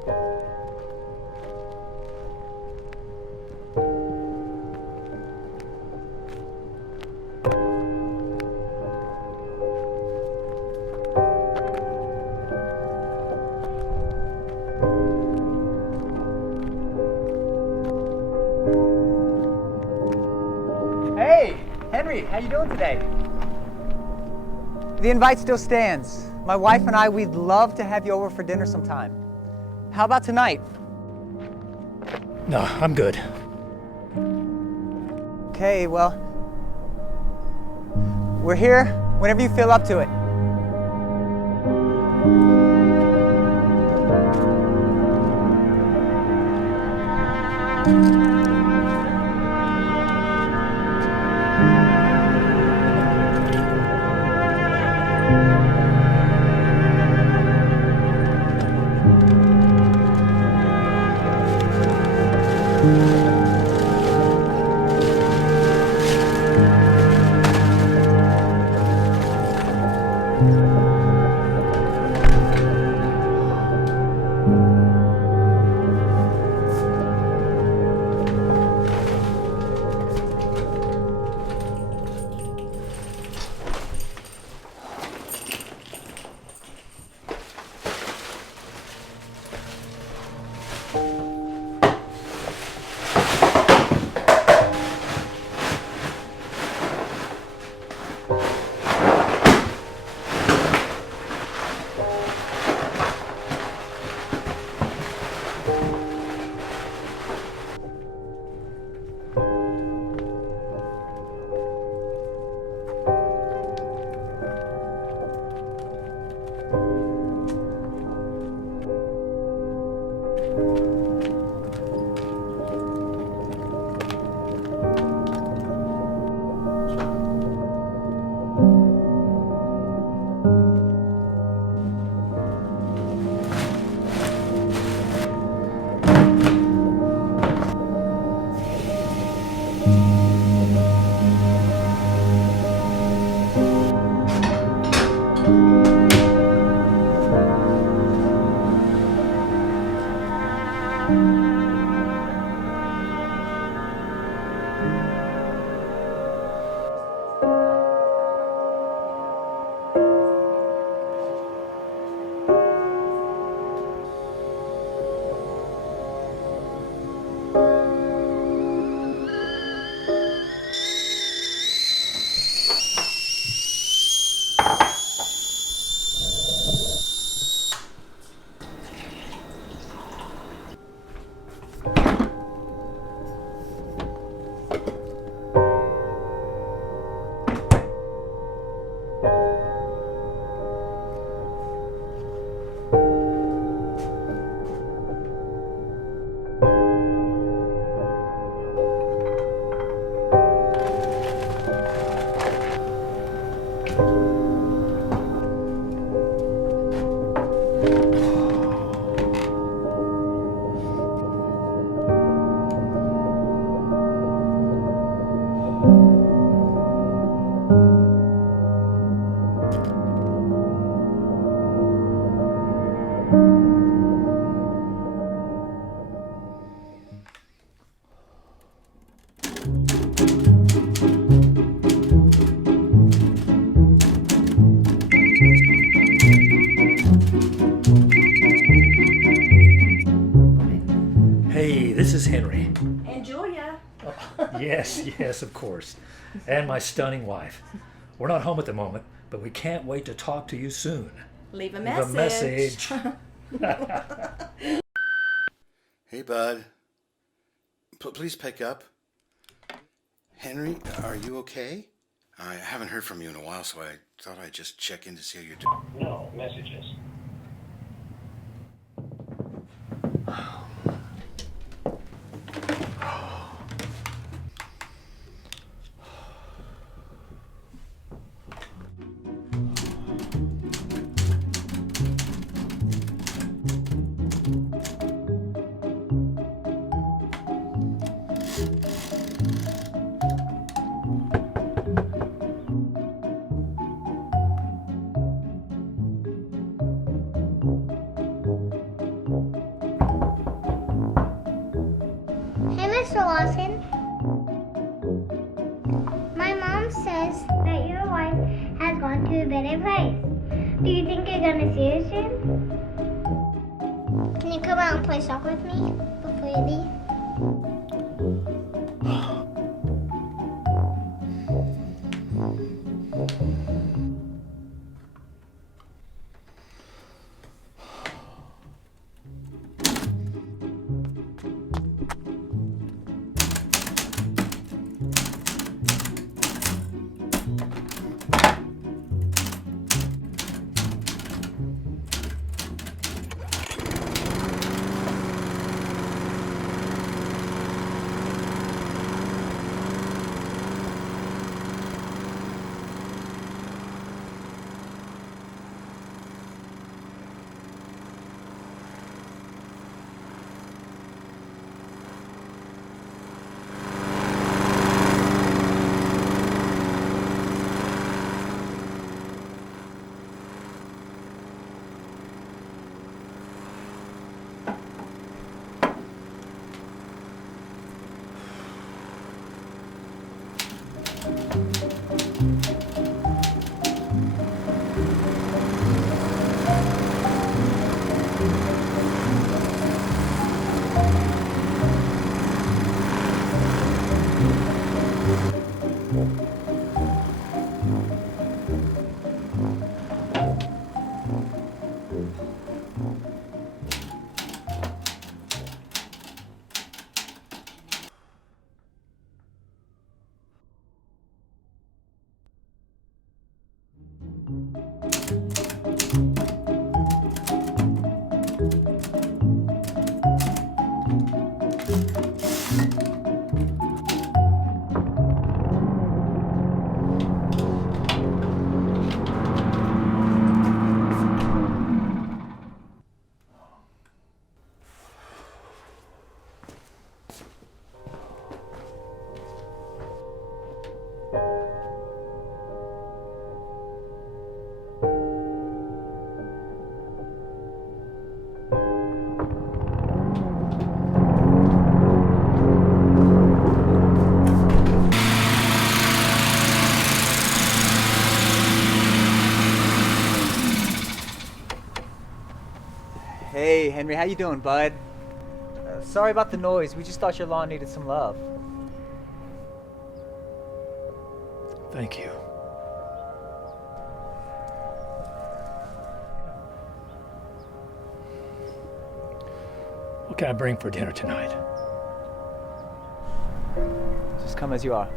Hey, Henry, how you doing today? The invite still stands. My wife and I, we'd love to have you over for dinner sometime. How about tonight? No, I'm good. Okay, well, we're here whenever you feel up to it. Hey, this is Henry. And Julia. Yes, of course. And my stunning wife. We're not home at the moment, but we can't wait to talk to you soon. Leave a Leave message. a message. Hey, bud. Please pick up. Henry, are you okay? I haven't heard from you in a while, so I thought I'd just check in to see how you're doing. No messages. Mr. Lawson, my mom says that your wife has gone to a better place. Do you think you're gonna see her soon? Can you come out and play soccer with me before you leave? Hey, Henry, how you doing, bud? Sorry about the noise. We just thought your lawn needed some love. Thank you. What can I bring for dinner tonight? Just come as you are.